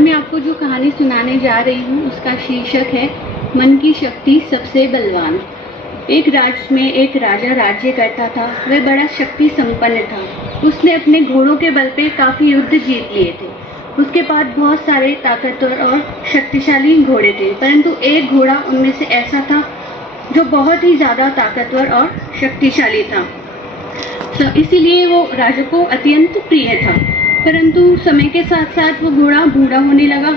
मैं आपको जो कहानी सुनाने जा रही हूँ उसका शीर्षक है मन की शक्ति सबसे बलवान। एक राज्य में एक राजा राज्य करता था। वह बड़ा शक्ति संपन्न था। उसने अपने घोड़ों के बल पे काफी युद्ध जीत लिए थे। उसके पास बहुत सारे ताकतवर और शक्तिशाली घोड़े थे, परंतु एक घोड़ा उनमें से ऐसा था जो बहुत ही ज्यादा ताकतवर और शक्तिशाली था। इसीलिए वो राजा को अत्यंत प्रिय था। परंतु समय के साथ साथ वो घोड़ा बूढ़ा होने लगा।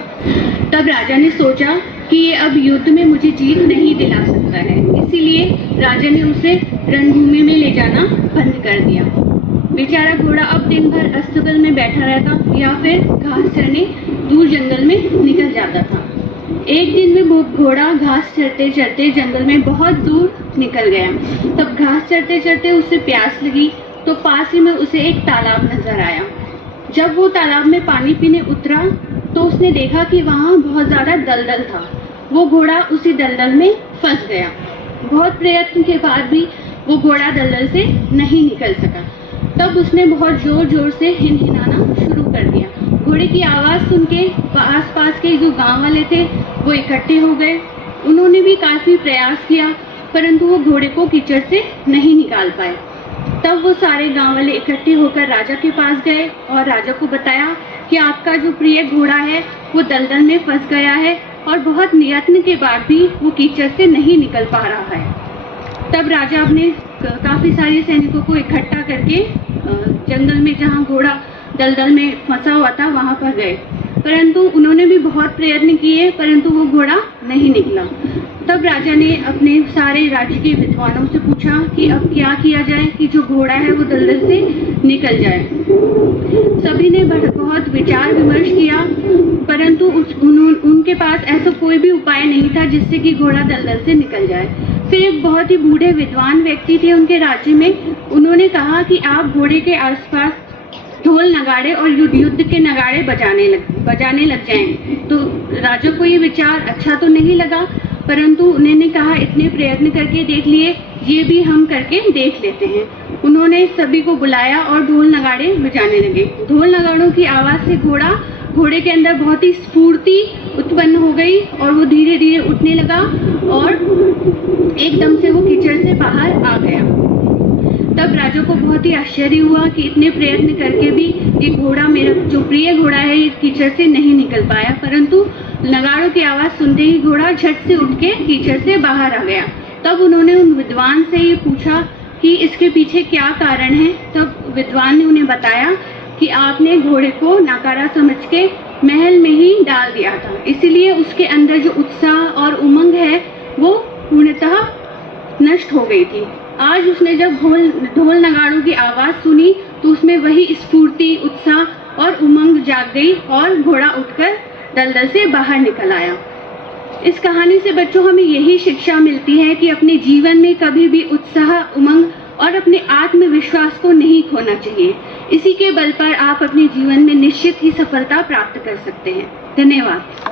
तब राजा ने सोचा कि ये अब युद्ध में मुझे जीत नहीं दिला सकता है। इसीलिए राजा ने उसे रणभूमि में ले जाना बंद कर दिया। बेचारा घोड़ा अब दिन भर अस्तबल में बैठा रहता या फिर घास चरने दूर जंगल में निकल जाता था। एक दिन में वो घोड़ा घास चरते चरते जंगल में बहुत दूर निकल गया। तब घास चरते चरते उसे प्यास लगी तो पास ही में उसे एक तालाब नजर आया। जब वो तालाब में पानी पीने उतरा तो उसने देखा कि वहाँ बहुत ज्यादा दलदल था। वो घोड़ा उसी दलदल में फंस गया। बहुत प्रयत्न के बाद भी वो घोड़ा दलदल से नहीं निकल सका। तब उसने बहुत जोर जोर से हिनहिनाना शुरू कर दिया। घोड़े की आवाज सुन के आसपास के जो गांव वाले थे वो इकट्ठे हो गए। उन्होंने भी काफी प्रयास किया, परंतु वो घोड़े को कीचड़ से नहीं निकाल पाए। तब वो सारे गांव वाले इकट्ठे होकर राजा के पास गए और राजा को बताया कि आपका जो प्रिय घोड़ा है वो दलदल में फंस गया है और बहुत प्रयत्न के बाद भी वो कीचड़ से नहीं निकल पा रहा है। तब राजा अपने काफी सारे सैनिकों को इकट्ठा करके जंगल में जहाँ घोड़ा दलदल में फंसा हुआ था वहां पर गए, परंतु उन्होंने भी बहुत प्रयत्न किए, परंतु वो घोड़ा नहीं निकला। तब राजा ने अपने सारे राज्य के विद्वानों से पूछा कि अब क्या किया जाए कि जो घोड़ा है वो दलदल से निकल जाए। सभी ने बहुत विचार विमर्श किया, परंतु उनके पास ऐसा कोई भी उपाय नहीं था जिससे कि घोड़ा दलदल से निकल जाए। फिर एक बहुत ही बूढ़े विद्वान व्यक्ति थे उनके राज्य में। उन्होंने कहा कि आप घोड़े के आसपास ढोल नगाड़े और युद्ध के नगाड़े बजाने लग जाएं। तो राजा को ये विचार अच्छा तो नहीं लगा, परंतु उन्होंने कहा इतने प्रयत्न करके देख लिए, ये भी हम करके देख लेते हैं। उन्होंने सभी को बुलाया और ढोल नगाड़े बजाने लगे। ढोल नगाड़ों की आवाज से घोड़े के अंदर बहुत ही स्फूर्ति उत्पन्न हो गई और वो धीरे धीरे उठने लगा और एकदम से वो कीचड़ से बाहर आ गया। तब राजा को बहुत ही आश्चर्य हुआ कि इतने प्रयत्न करके भी ये घोड़ा, मेरा जो प्रिय घोड़ा है, ये कीचड़ से नहीं निकल पाया। परंतु नगाड़ों की आवाज सुनते ही घोड़ा झट से उठ के कीचड़ से बाहर आ गया। तब उन्होंने उन विद्वान से ये पूछा कि इसके पीछे क्या कारण है। तब विद्वान ने उन्हें बताया कि आपने घोड़े को नकारा समझ के महल में ही डाल दिया था, इसीलिए उसके अंदर जो उत्साह और उमंग है वो पूर्णतः नष्ट हो गई थी। आज उसने जब ढोल नगाड़ों की आवाज सुनी तो उसमें वही स्फूर्ति, उत्साह और उमंग जाग गई और घोड़ा उठकर दलदल से बाहर निकल आया। इस कहानी से बच्चों हमें यही शिक्षा मिलती है कि अपने जीवन में कभी भी उत्साह, उमंग और अपने आत्मविश्वास को नहीं खोना चाहिए। इसी के बल पर आप अपने जीवन में निश्चित ही सफलता प्राप्त कर सकते हैं। धन्यवाद।